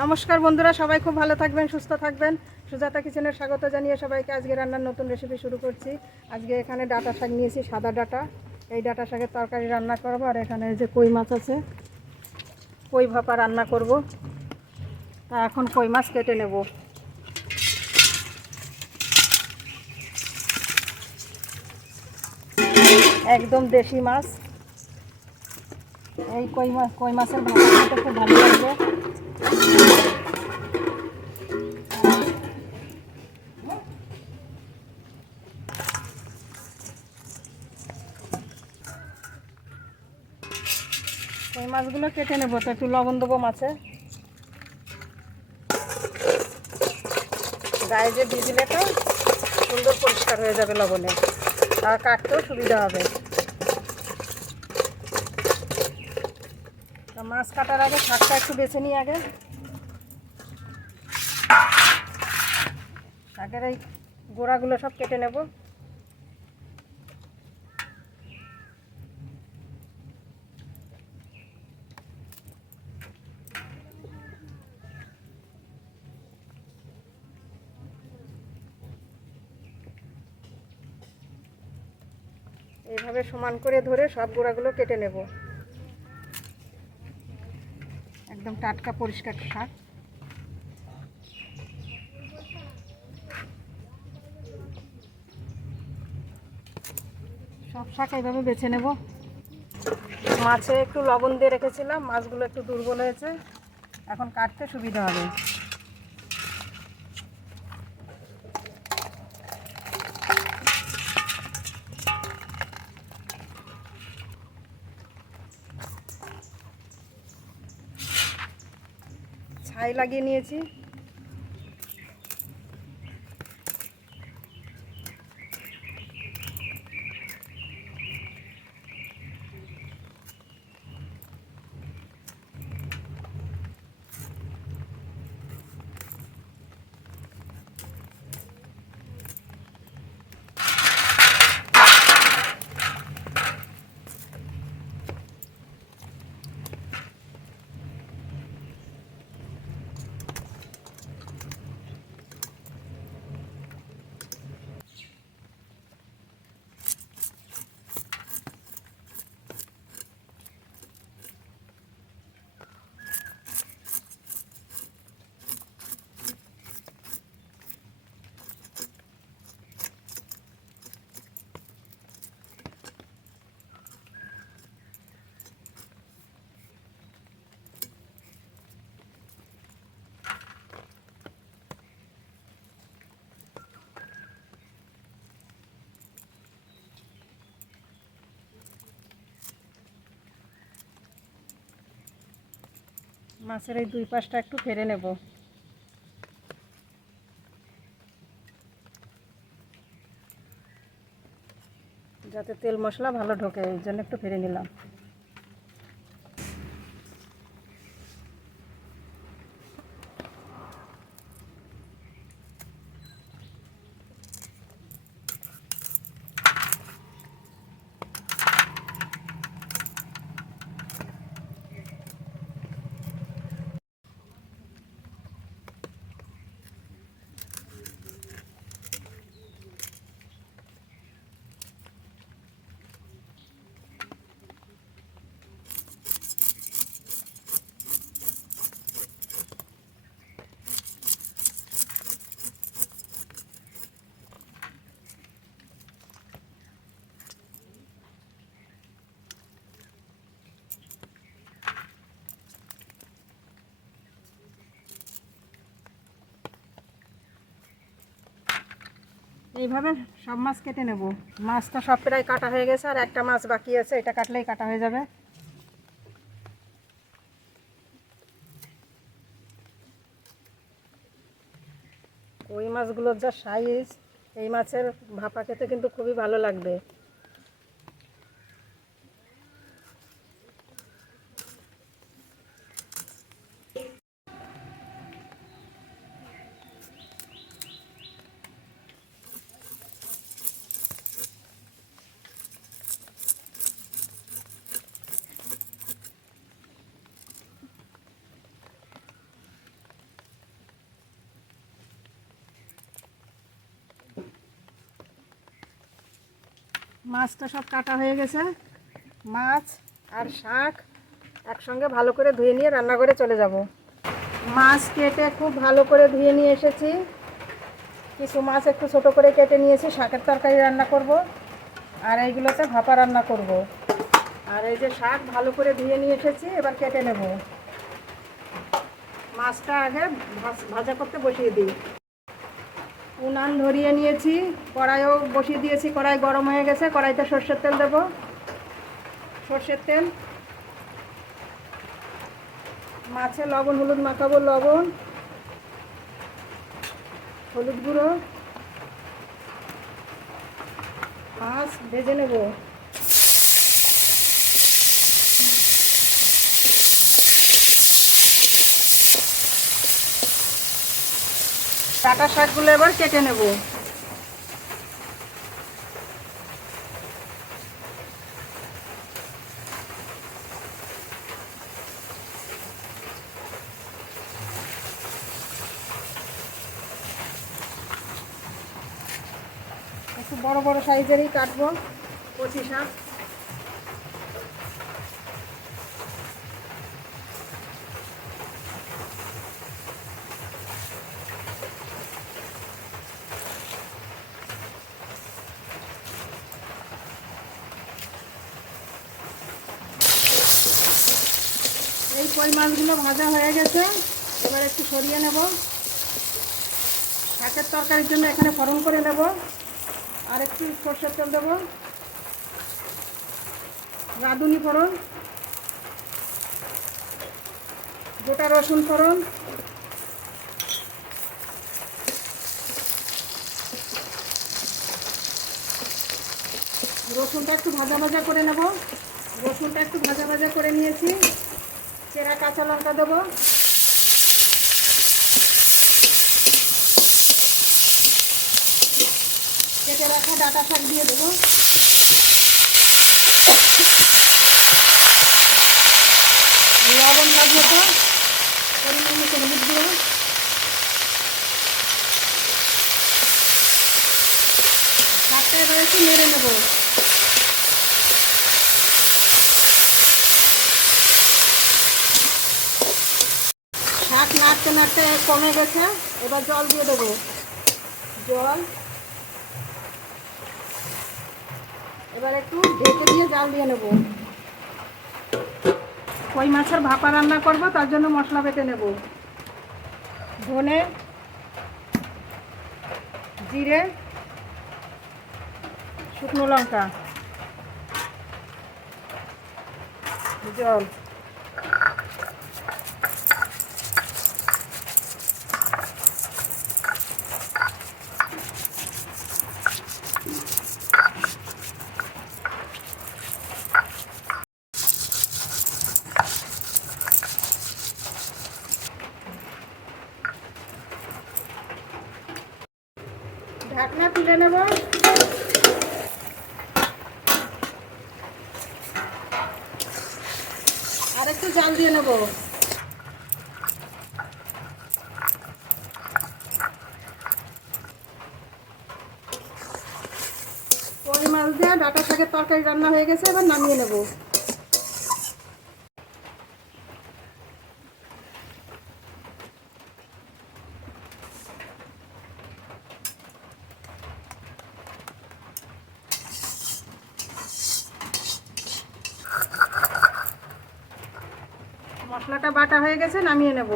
নমস্কার বন্ধুরা, সবাই খুব ভালো থাকবেন, সুস্থ থাকবেন। সুজাতা কিচেনের স্বাগত জানিয়ে সবাইকে আজকে রান্নার নতুন রেসিপি শুরু করছি। আজকে এখানে ডাটা শাক নিয়েছি, সাদা ডাটা। এই ডাটা শাকের তরকারি রান্না করব আর এখানে যে কই মাছ আছে, কই ভাপা রান্না করব। তা এখন কই মাছ কেটে নেব। একদম দেশি মাছ। এই কই মাছ কই মাছের ভাপা খেতে খুব ভালো লাগবে ওই মাছগুলো কেটে নেব? তো একটু লবণ দেবো মাছে। গায়ে যে দিলে তো সুন্দর পরিষ্কার হয়ে যাবে লবণে। আর কাটতেও সুবিধা হবে। মাছ কাটার আগে শাকটা একটু বেছে নিই আগে। শাকের এই গোড়াগুলো সব কেটে নেব। এইভাবে সমান করে ধরে সব গোড়াগুলো কেটে নেব। একদম টাটকা পরিষ্কার শাক। সব শাক এইভাবে বেছে নেব। মাছে একটু লবণ দিয়ে রেখেছিলাম, মাছগুলো একটু দুর্বল হয়েছে। এখন কাটতে সুবিধা হবে। ছাই লাগিয়ে নিয়েছি। মাছের এই দুই পাশটা একটু ফেরে নেব। যাতে তেল মশলা ভালো ঢোকে, এই জন্য একটু ফেরে নিলাম। এইভাবে সব মাছ কেটে নেব। মাছটা সব প্রায় কাটা হয়ে গেছে আর একটা মাছ বাকি আছে, এটা কাটলেই কাটা হয়ে যাবে। ওই মাছগুলোর যা সাইজ এই মাছের ভাপা খেতে কিন্তু খুবই ভালো লাগবে। মাছটা সব কাটা হয়ে গেছে। মাছ আর শাক একসঙ্গে ভালো করে ধুয়ে নিয়ে রান্না করে চলে যাব। মাছ কেটে খুব ভালো করে ধুয়ে নিয়ে এসেছি। কিছু মাছ একটু ছোট করে কেটে নিয়েছি, শাকের তরকারি রান্না করব। আর এইগুলোতে ভাপা রান্না করব। আর এই যে শাক ভালো করে ধুয়ে নিয়ে এসেছি, এবার কেটে নেব। মাছটা আগে ভাজা করতে বসিয়ে দিই। উনান ধরিয়ে নিয়েছি, কড়াইও বসিয়ে দিয়েছি, কড়াই গরম হয়ে গেছে, কড়াইতে সর্ষের তেল দেবো। সর্ষের তেল, মাছে লবণ, হলুদ মাখাবো লবণ, হলুদ গুঁড়ো মাছ ভেজে নেব। কাটা শাকগুলো এবার কেটে নেব। একটু বড় বড় সাইজেরই কাটবো কচি শাক। কই মাছগুলো ভাজা হয়ে গেছে, এবার একটু সরিয়ে নেব। শাকের তরকারির জন্য এখানে ফরন করে নেব, আর একটু সর্ষের তেল দেবো। রাঁধুনি ফোড়ন, গোটা রসুন ফোড়ন। রসুনটা একটু ভাজা ভাজা করে নেব। রসুনটা একটু ভাজা ভাজা করে নিয়েছি। চেরা কাঁচা লঙ্কা দেবো। কেটে রাখা ডাটা শাক দিয়ে দেবো। লবণ লাগবে তো পরিমাণ একটু নেড়ে নেব শাক নাড়তে কমে গেছে, এবার জল দিয়ে দেবো। জল। এবার একটু ঢেকে দিয়ে জাল দিয়ে নেব। কই মাছের ভাপা রান্না করব, তার জন্য মশলা বেটে নেব। ধনে, জিরে, শুকনো লঙ্কা। জল। ঢাকনা তুলে নেব। আর একটু জাল দিয়ে নেব। কই মাছ দিয়ে ডাটা শাকের তরকারি রান্না হয়ে গেছে, এবার নামিয়ে নেব মশলাটা বাটা হয়ে গেছে, নামিয়ে নেব।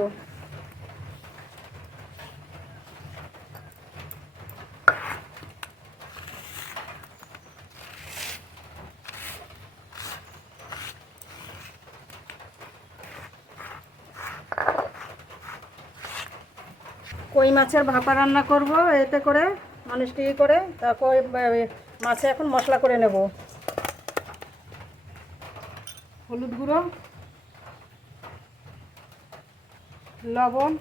কই মাছের ভাপা রান্না করব, এতে করে ননস্টিক করে তারপর মাছে এখন মশলা করে নেব। হলুদ গুঁড়ো লবণ।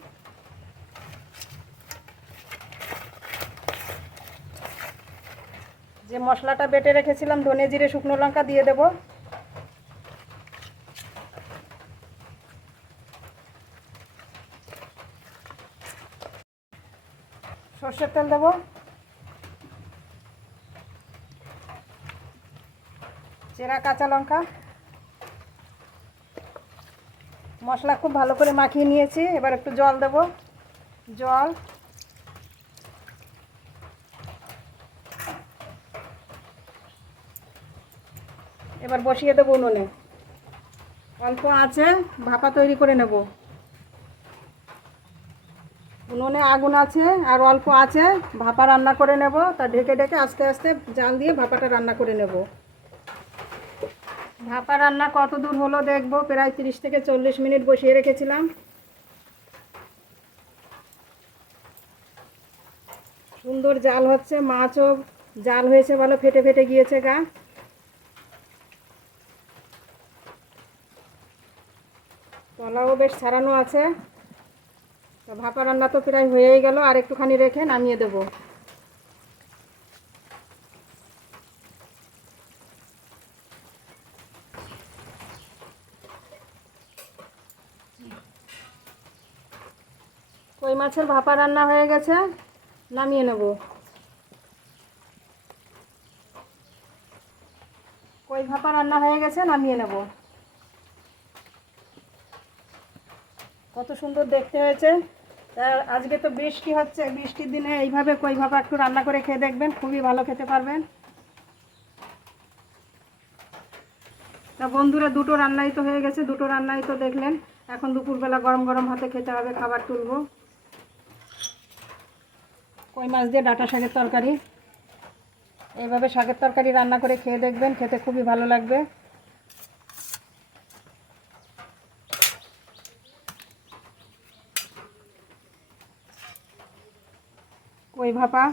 যে মশলাটা বেটে রেখেছিলাম, ধনে জিরে, শুকনো লঙ্কা দিয়ে দেব। সর্ষের তেল দেব। চেরা কাঁচা লঙ্কা। মশলা খুব ভালো করে মাখিয়ে নিয়েছি। এবার একটু জল দেব। জল। এবার বসিয়ে দেবো উনুনে। অল্প আছে ভাপা তৈরি করে নেব। উনুনে আগুন আছে আর অল্প আছে ভাপা রান্না করে নেব। তা ঢেকে ঢেকে আস্তে আস্তে জাল দিয়ে ভাপাটা রান্না করে নেব। ভাপা রান্না কত দূর হলো দেখব। প্রায় তিরিশ থেকে চল্লিশ মিনিট বসিয়ে রেখেছিলাম। সুন্দর জাল হচ্ছে, মাছও জাল হয়েছে ভালো, ফেটে ফেটে গিয়েছে গা। তলাও বেশ ছাড়ানো আছে। তো ভাপা রান্না তো প্রায় হয়েই গেল, আর একটুখানি রেখে নামিয়ে দেবো। কই মাছের ভাপা রান্না হয়ে গেছে, নামিয়ে নেব। কই ভাপা রান্না হয়ে গেছে, নামিয়ে নেব। কত সুন্দর দেখতে হয়েছে। আজকে তো বৃষ্টি হচ্ছে, বৃষ্টির দিনে এইভাবে কই ভাপা একটু রান্না করে খেয়ে দেখবেন, খুবই ভালো খেতে পারবেন। তা বন্ধুরা, দুটো রান্নাই তো হয়ে গেছে, দুটো রান্নাই তো দেখলেন। এখন দুপুরবেলা গরম গরম হাতে খেতে হবে, খাবার তুলবো। কই মাছ দিয়ে ডাটা শাকের তরকারি। এইভাবে শাকের তরকারি রান্না করে খেয়ে দেখবেন, খেতে খুবই ভালো লাগবে। কই ভাপা?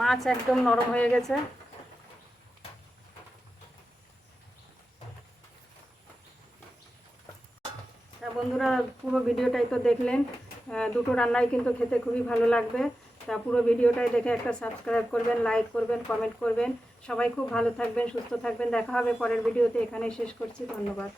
মাছ একদম নরম হয়ে গেছে। বন্ধুরা, পুরো ভিডিওটাই তো দেখলেন। দুটো রান্নাই কিন্তু খেতে খুবই ভালো লাগবে। তা পুরো ভিডিওটাই দেখে একটা সাবস্ক্রাইব করবেন লাইক করবেন কমেন্ট করবেন। সবাই খুব ভালো থাকবেন, সুস্থ থাকবেন। দেখা হবে পরের ভিডিওতে। এখানেই শেষ করছি। ধন্যবাদ।